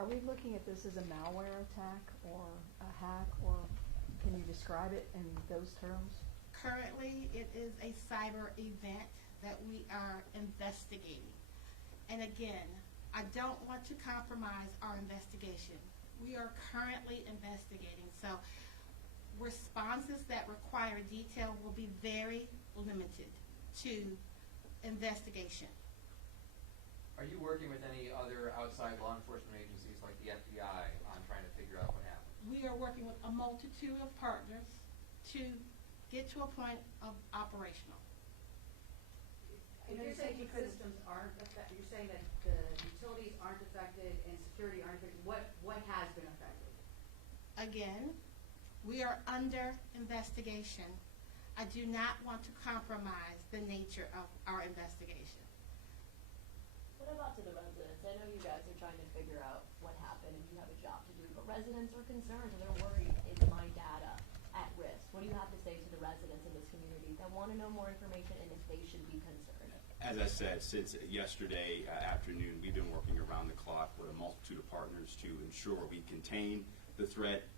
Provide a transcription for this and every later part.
Are we looking at this as a malware attack or a hack, or can you describe it in those terms? Currently, it is a cyber event that we are investigating. And again, I don't want to compromise our investigation. We are currently investigating, so responses that require detail will be very limited to investigation. Are you working with any other outside law enforcement agencies like the FBI on trying to figure out what happened? We are working with a multitude of partners to get to a point of operational. And you're saying the systems aren't affected, you're saying that the utilities aren't affected and security aren't affected. What has been affected? Again, we are under investigation. I do not want to compromise the nature of our investigation. What about to the residents? I know you guys are trying to figure out what happened and you have a job to do, but residents are concerned and they're worried, is my data at risk? What do you have to say to the residents in this community that want to know more information and if they should be concerned? As I said, since yesterday afternoon, we've been working around the clock with a multitude of partners to ensure we contain the threat,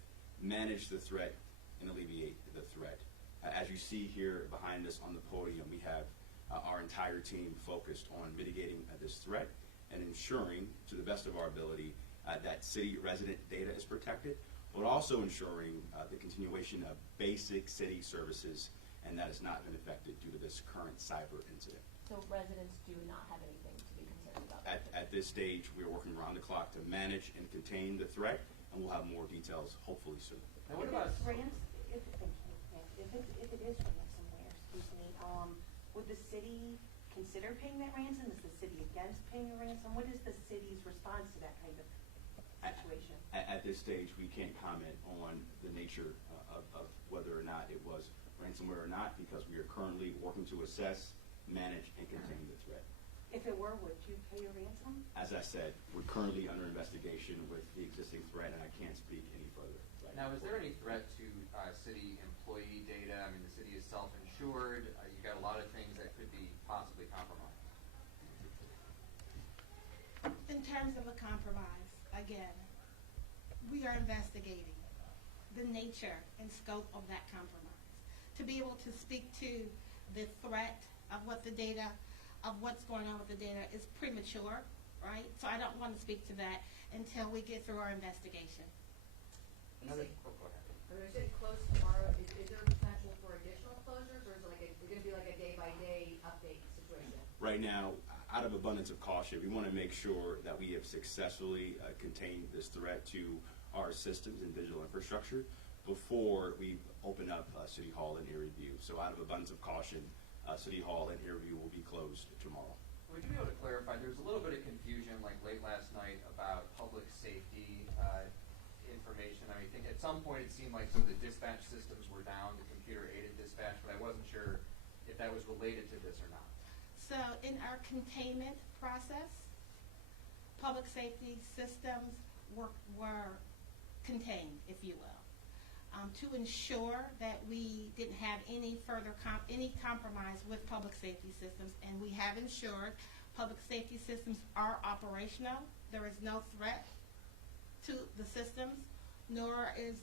manage the threat, and alleviate the threat. As you see here behind us on the podium, we have our entire team focused on mitigating this threat and ensuring, to the best of our ability, that city resident data is protected, but also ensuring the continuation of basic city services, and that has not been affected due to this current cyber incident. So residents do not have anything to be concerned about? At this stage, we are working around the clock to manage and contain the threat, and we'll have more details hopefully soon. Now, what about If it is ransomware, excuse me, would the city consider paying that ransom? Is the city against paying a ransom? What is the city's response to that kind of situation? At this stage, we can't comment on the nature of whether or not it was ransomware or not, because we are currently working to assess, manage, and contain the threat. If it were, would you pay a ransom? As I said, we're currently under investigation with the existing threat, and I can't speak any further. Now, is there any threat to city employee data? I mean, the city is self-insured. You've got a lot of things that could be possibly compromised. In terms of a compromise, again, we are investigating the nature and scope of that compromise. To be able to speak to the threat of what the data, of what's going on with the data is premature, right? So I don't want to speak to that until we get through our investigation. Go ahead. When you said close tomorrow, is there potential for additional closures, or is it going to be like a day-by-day update situation? Right now, out of abundance of caution, we want to make sure that we have successfully contained this threat to our systems and digital infrastructure before we open up City Hall and Erie View. So out of abundance of caution, City Hall and Erie View will be closed tomorrow. Would you be able to clarify, there was a little bit of confusion like late last night about public safety information. I think at some point it seemed like some of the dispatch systems were down, the computer-aided dispatch, but I wasn't sure if that was related to this or not. So in our containment process, public safety systems were contained, if you will, to ensure that we didn't have any further compromise with public safety systems, and we have ensured public safety systems are operational. There is no threat to the systems, nor is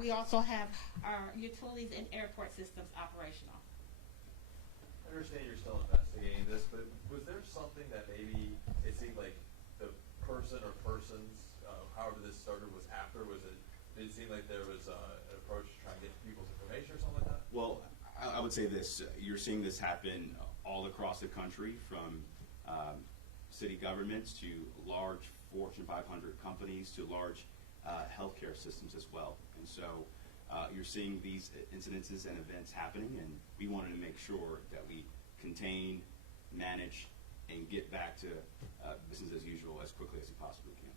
we also have our utilities and airport systems operational. I understand you're still investigating this, but was there something that maybe it seemed like the person or persons, however this started, was after? Did it seem like there was an approach to try and get people's information or something like that? Well, I would say this. You're seeing this happen all across the country, from city governments to large Fortune 500 companies to large healthcare systems as well. And so you're seeing these incidences and events happening, and we wanted to make sure that we contain, manage, and get back to business as usual as quickly as we possibly can.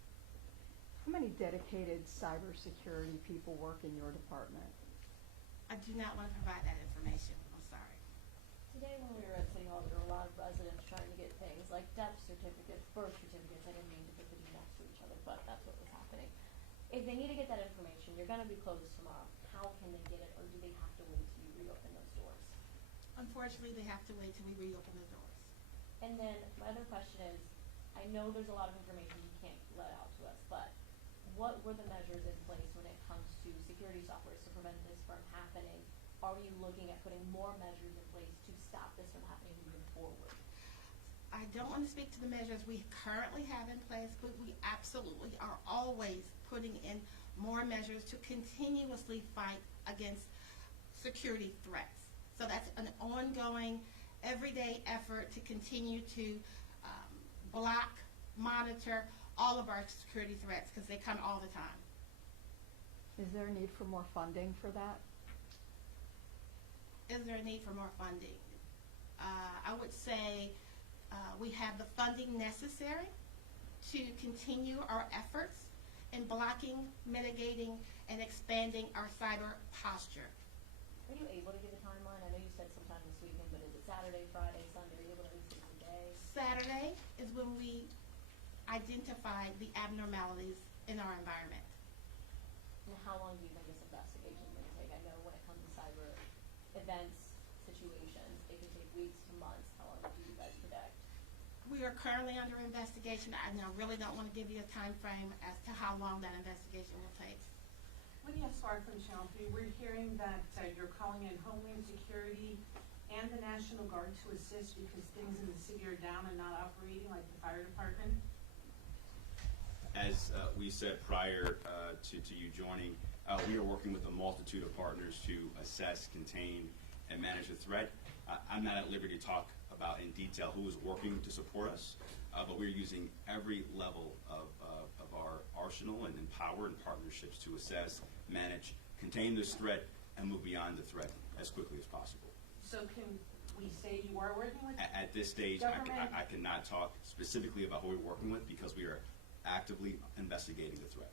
How many dedicated cybersecurity people work in your department? I do not want to provide that information. I'm sorry. Today when we were at City Hall, there were a lot of residents trying to get things like death certificates, birth certificates. I didn't mean to put the two next to each other, but that's what was happening. If they need to get that information, you're going to be closed tomorrow. How can they get it, or do they have to wait till you reopen those doors? Unfortunately, they have to wait till we reopen the doors. And then my other question is, I I know there's a lot of information you can't let out to us, but what were the measures in place when it comes to security software to prevent this from happening? Are you looking at putting more measures in place to stop this from happening moving forward? I don't want to speak to the measures we currently have in place, but we absolutely are always putting in more measures to continuously fight against security threats. So that's an ongoing, everyday effort to continue to block, monitor all of our security threats because they come all the time. Is there a need for more funding for that? Is there a need for more funding? I would say we have the funding necessary to continue our efforts in blocking, mitigating, and expanding our cyber posture. Are you able to give a timeline? I know you said sometime this weekend, but is it Saturday, Friday, Sunday? Are you able to at least give a day? Saturday is when we identify the abnormalities in our environment. And how long do you think this investigation is going to take? I know when it comes to cyber events, situations, it can take weeks to months. How long do you guys predict? We are currently under investigation, and I really don't want to give you a time frame as to how long that investigation will take. Lydia Swart from Channel 3. We're hearing that you're calling in Homeland Security and the National Guard to assist because things in the city are down and not operating, like the fire department. As we said prior to you joining, we are working with a multitude of partners to assess, contain, and manage the threat. I'm not at liberty to talk about in detail who is working to support us, but we're using every level of our arsenal and power and partnerships to assess, manage, contain this threat, and move beyond the threat as quickly as possible. So can we say you are working with At this stage, government? I cannot talk specifically about who we're working with because we are actively investigating the threat.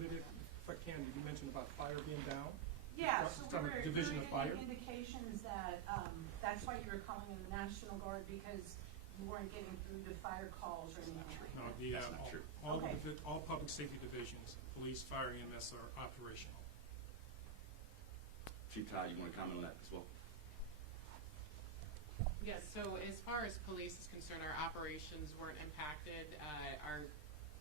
Lydia, if I can, you mentioned about fire being down. Yeah, Right, so it's on the we're Division of Fire. getting indications that that's why you were calling in the National Guard because you weren't getting through to fire calls or anything like No, that. the, That's not true. all, Okay. all public safety divisions, police, fire, EMS are operational. Chief Todd, you want to comment on that as well? Yes, so as far as police is concerned, our operations weren't impacted. Our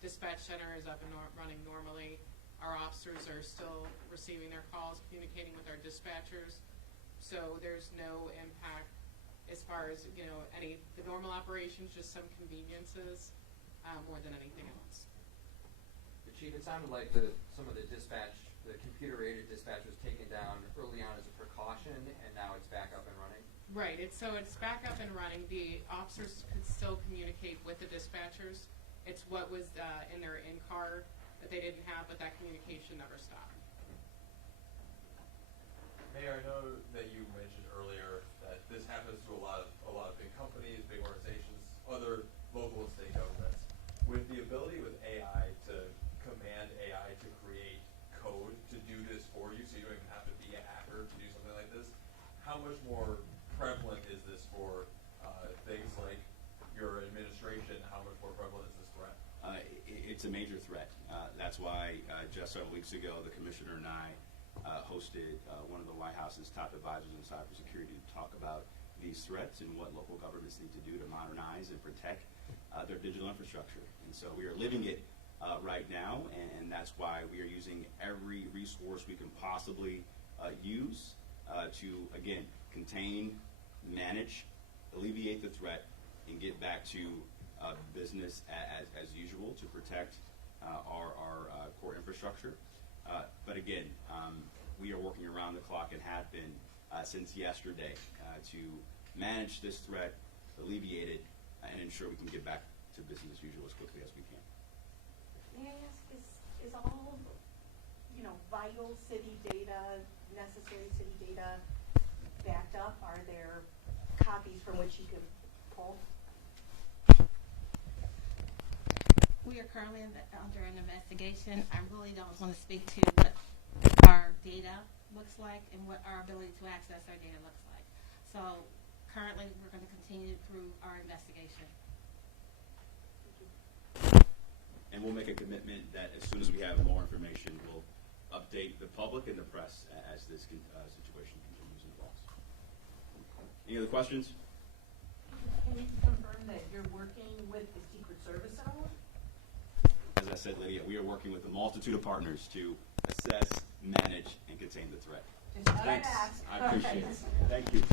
dispatch center is up and running normally. Our officers are still receiving their calls, communicating with our dispatchers. So there's no impact as far as, the normal operations, just some conveniences, more than anything else. The Chief, it sounded like some of the computer-aided dispatch was taken down early on as a precaution, and now it's back up and running. Right, it's back up and running. The officers could still communicate with the dispatchers. It's what was in their in-car that they didn't have, but that communication never stopped. Mayor, I know that you mentioned earlier that this happens to a lot of big companies, big organizations, other local and state governments. With the ability with AI to command AI to create code to do this for you, so you don't even have to be a hacker to do something like this, how much more prevalent is this for things like your administration? How much more prevalent is this threat? It's a major threat. That's why just several weeks ago, the commissioner and I hosted one of the White House's top advisors on cybersecurity to talk about these threats and what local governments need to do to modernize and protect their digital infrastructure. And so we are living it right now, and that's why we are using every resource we can possibly use to, again, contain, manage, alleviate the threat, and get back to business as usual to protect our core infrastructure. But again, we are working around the clock and have been since yesterday to manage this threat, alleviate it, and ensure we can get back to business as usual as quickly as we can. May I ask, is all, vital city data, necessary city data backed up? Are there copies from which you could pull? We are currently under an investigation. I really don't want to speak to what our data looks like and what our ability to access our data looks like. So currently, we're going to continue through our investigation. And we'll make a commitment that as soon as we have more information, we'll update the public and the press as this situation continues Any other questions? Can you confirm that you're working with the Secret Service at all? As I said, Lydia, we are working with a multitude of partners to assess, manage, and contain the threat. Just thought I'd Thanks. ask. I appreciate Okay. it. Thank you.